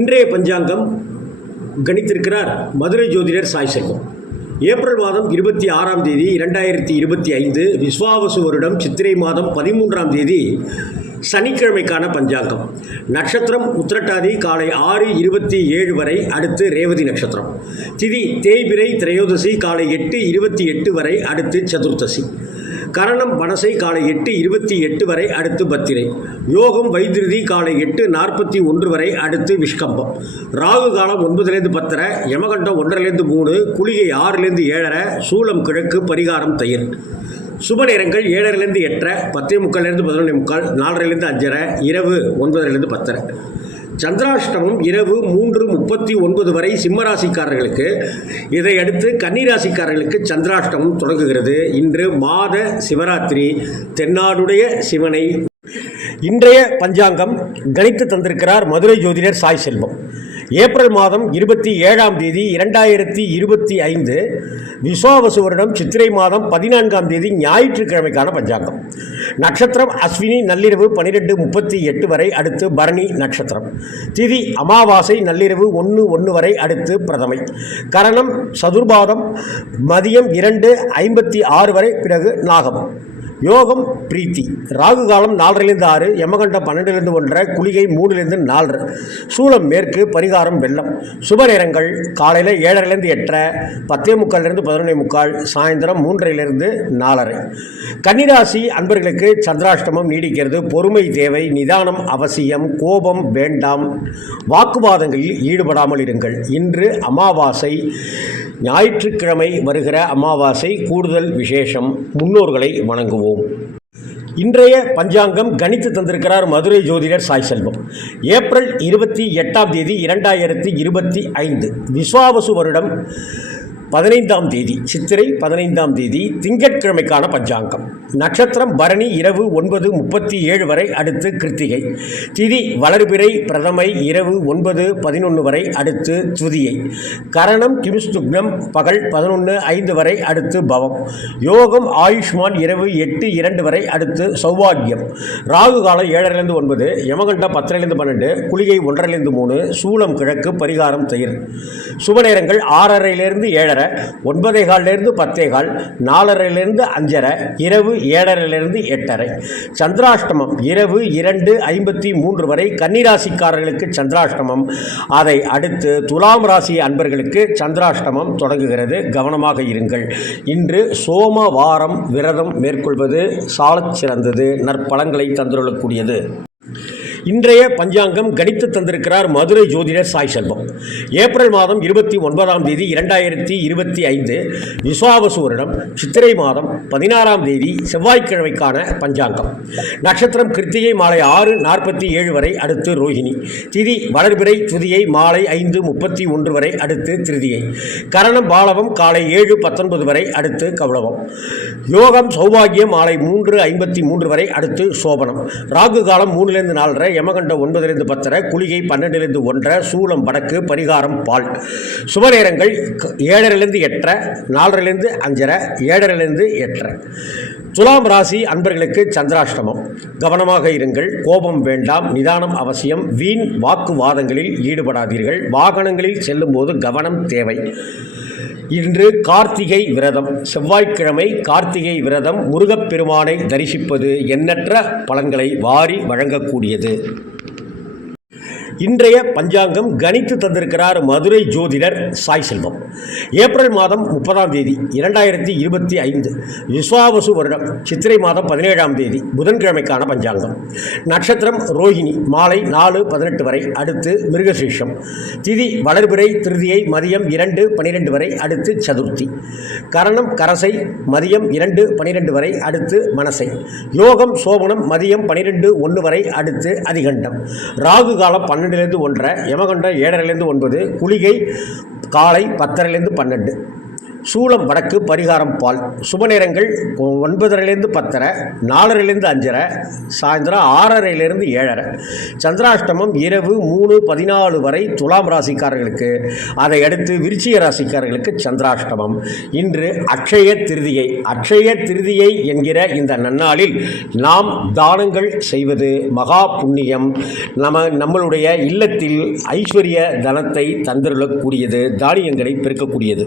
இன்றைய பஞ்சாங்கம் கணித்திருக்கிறார் மதுரை ஜோதிடர் சாய் செல்வம். ஏப்ரல் மாதம் இருபத்தி ஆறாம் தேதி இரண்டாயிரத்தி இருபத்தி ஐந்து விஸ்வாவசு வருடம் சித்திரை மாதம் பதிமூன்றாம் தேதி சனிக்கிழமைக்கான பஞ்சாங்கம். நட்சத்திரம் உத்திரட்டாதி காலை ஆறு இருபத்தி ஏழு வரை அடுத்து ரேவதி நட்சத்திரம். திதி தேய்பிரை திரையோதசி காலை எட்டு இருபத்தி எட்டு வரை அடுத்து சதுர்த்தசி. கரணம் மனசை காலை எட்டு இருபத்தி எட்டு வரை அடுத்து பத்திரை. யோகம் வைத்திருதி காலை எட்டு நாற்பத்தி ஒன்று வரை அடுத்து விஷ்கம்பம். ராகு காலம் ஒன்பதுலேருந்து பத்தரை யமகண்டம் ஒன்றரைலேருந்து மூணு குளிகை ஆறுலேருந்து ஏழரை சூலம் கிழக்கு பரிகாரம் தயிர். சுப நேரங்கள் ஏழரைலேருந்து எட்டரை பத்தே முக்கால்லேருந்து பதினொன்று முக்கால் நாலரைலேருந்து அஞ்சரை இரவு ஒன்பதுலேருந்து பத்தரை. சந்திராஷ்டமம் இரவு மூன்று முப்பத்தி ஒன்பது வரை சிம்மராசிக்காரர்களுக்கு இதையடுத்து கன்னிராசிக்காரர்களுக்கு சந்திராஷ்டமம் தொடங்குகிறது. இன்று மாத சிவராத்திரி தென்னாடுடைய சிவனை இன்றைய பஞ்சாங்கம் கணித்து தந்திருக்கிறார் மதுரை ஜோதிடர் சாய் செல்வம். ஏப்ரல் மாதம் இருபத்தி ஏழாம் தேதி இரண்டாயிரத்தி இருபத்தி ஐந்து விஸ்வாவசு வருடம் சித்திரை மாதம் பதினான்காம் தேதி ஞாயிற்றுக்கிழமைக்கான பஞ்சாங்கம். நட்சத்திரம் அஸ்வினி நள்ளிரவு பன்னிரெண்டு முப்பத்தி எட்டு வரை அடுத்து பரணி நட்சத்திரம். திதி அமாவாசை நள்ளிரவு ஒன்று ஒன்று வரை அடுத்து பிரதமை. கரணம் சதுர்பாதம் மதியம் இரண்டு ஐம்பத்தி ஆறு வரை பிறகு நாகமம் யோகம் பிரீத்தி. ராகு காலம் நாலரைலேருந்து ஆறு யமகண்டம் பன்னெண்டுலேருந்து ஒன்றரை குளிகை மூணுலேருந்து நாலு. சூளம் மேற்கு பரிகாரம் வெள்ளம். சுப நேரங்கள் காலையில் ஏழரைலேருந்து எட்டரை பத்தே முக்கால்லேருந்து பதினொன்றே முக்கால் சாயந்தரம் மூன்றரைலேருந்து நாலரை. கன்னிராசி அன்பர்களுக்கு சந்திராஷ்டமம் நீடிக்கிறது. பொறுமை தேவை நிதானம் அவசியம் கோபம் வேண்டாம். வாக்குவாதங்களில் ஈடுபடாமல் இருங்கள். இன்று அமாவாசை. ஞாயிற்றுக்கிழமை வருகிற அமாவாசை கூடுதல் விசேஷம். முன்னோர்களை வணங்குவோம். இன்றைய பஞ்சாங்கம் கணித்து தந்திருக்கிறார் மதுரை ஜோதிடர் சாய் செல்வம். ஏப்ரல் இருபத்தி எட்டாம் தேதி இரண்டாயிரத்தி இருபத்தி ஐந்து. விஸ்வாவசு வருடம். பதினைந்தாம் தேதி சித்திரை பதினைந்தாம் தேதி திங்கட்கிழமைக்கான பஞ்சாங்கம். நட்சத்திரம் பரணி இரவு ஒன்பது முப்பத்தி ஏழு வரை அடுத்து கிருத்திகை. திதி வளர்பிறை பிரதமை இரவு ஒன்பது பதினொன்று வரை அடுத்து துதியை. கரணம் கிம்ஸ்துக்னம் பகல் பதினொன்று ஐந்து வரை அடுத்து பவம். யோகம் ஆயுஷ்மான் இரவு எட்டு இரண்டு வரை அடுத்து சௌபாகியம். ராகு காலம் ஏழரைலேருந்து ஒன்பது யமகண்டம் பத்திரிலிருந்து பன்னெண்டு குளிகை ஒன்றரைலேருந்து மூணு சூளம் கிழக்கு பரிகாரம் தயிர். சுப நேரங்கள் ஆறரைலேருந்து ஏழரை. ஒன்பதே கால்லேருந்து பத்தே கால் நாலரைலேருந்து அஞ்சரை இரவு ஏழரைலேருந்து எட்டரை. சந்திராஷ்டமம் இரவு இரண்டு ஐம்பத்தி மூன்று வரை கன்னிராசிக்காரர்களுக்கு சந்திராஷ்டமம். அதை அடுத்து துலாம் ராசி அன்பர்களுக்கு சந்திராஷ்டமம் தொடங்குகிறது. கவனமாக இருங்கள். இன்று சோம வாரம் விரதம் மேற்கொள்வது சாலச் சிறந்தது. நற்பலன்களை தந்துள்ளக்கூடியது இன்றைய பஞ்சாங்கம் கணித்து தந்திருக்கிறார் மதுரை ஜோதிடர் சாய் செல்வம். ஏப்ரல் மாதம் இருபத்தி ஒன்பதாம் தேதி இரண்டாயிரத்தி இருபத்தி ஐந்து விஸ்வாவசு வருடம் சித்திரை மாதம் பதினாறாம் தேதி செவ்வாய்க்கிழமைக்கான பஞ்சாங்கம். நட்சத்திரம் கிருத்திகை மாலை ஆறு நாற்பத்தி ஏழு வரை அடுத்து ரோஹிணி. திதி வளர்பிறை துதியை மாலை ஐந்து முப்பத்தி ஒன்று வரை அடுத்து திருதியை. கரணம் பாலவம் காலை ஏழு பத்தொன்பது வரை அடுத்து கௌளவம் யோகம் சௌபாகியம் மாலை மூன்று ஐம்பத்தி மூன்று வரை அடுத்து சோபனம். ராகு காலம் மூணுலேருந்து நாலரை யமகண்டம் ஒன்பதுலேருந்து பத்தரை குளிகை பன்னெண்டுலேருந்து ஒன்றரை சூலம் வடக்கு பரிகாரம் பால். சுப நேரங்கள் ஏழரைலேருந்து எட்டரை நாலரைலேருந்து அஞ்சரை ஏழரைலேருந்து எட்டரை. துலாம் ராசி அன்பர்களுக்கு சந்திராஷ்டமம். கவனமாக இருங்கள் கோபம் வேண்டாம் நிதானம் அவசியம் வீண் வாக்குவாதங்களில் ஈடுபடாதீர்கள் வாகனங்களில் செல்லும்போது கவனம் தேவை. இன்று கார்த்திகை விரதம். செவ்வாய்க்கிழமை கார்த்திகை விரதம் முருகப்பெருமானை தரிசிப்பது எண்ணற்ற பலன்களை வாரி வழங்கக்கூடியது. இன்றைய பஞ்சாங்கம் கணித்து தந்திருக்கிறார் மதுரை ஜோதிடர் சாய் செல்வம். ஏப்ரல் மாதம் முப்பதாம் தேதி இரண்டாயிரத்தி இருபத்தி ஐந்து விஸ்வாவசு வருடம் சித்திரை மாதம் பதினேழாம் தேதி புதன்கிழமைக்கான பஞ்சாங்கம். நட்சத்திரம் ரோஹிணி மாலை நாலு பதினெட்டு வரை அடுத்து மிருகசீஷம். திதி வளர்பிறை திருதியை மதியம் இரண்டு பனிரெண்டு வரை அடுத்து சதுர்த்தி. கரணம் கரசை மதியம் இரண்டு பனிரெண்டு வரை அடுத்து மனசை. யோகம் சோபனம் மதியம் பனிரெண்டு ஒன்று வரை அடுத்து அதிகண்டம். ராகு காலம் பன்னெண்டுலேருந்து ஒன்றரை யமகண்டம் ஏழரைலேருந்து ஒன்பது குளிகை காலை பத்தரைலேருந்து பன்னெண்டு. சூளம் வடக்கு பரிகாரம் பால். சுப நேரங்கள் ஒன்பதரைலேருந்து பத்தரை நாலரைலேருந்து அஞ்சரை சாயந்தரம் ஆறரைலேருந்து ஏழரை. சந்திராஷ்டமம் இரவு மூணு பதினாலு வரை துலாம் ராசிக்காரர்களுக்கு அதை அடுத்து விருச்சிக ராசிக்காரர்களுக்கு சந்திராஷ்டமம். இன்று அக்ஷய திருதியை அக்ஷய திருதியை என்கிற இந்த நன்னாளில் நாம் தானங்கள் செய்வது மகா புண்ணியம். நம்ம நம்மளுடைய இல்லத்தில் ஐஸ்வர்ய தனத்தை தந்திருளக்கூடியது தானியங்களை பெருக்கக்கூடியது.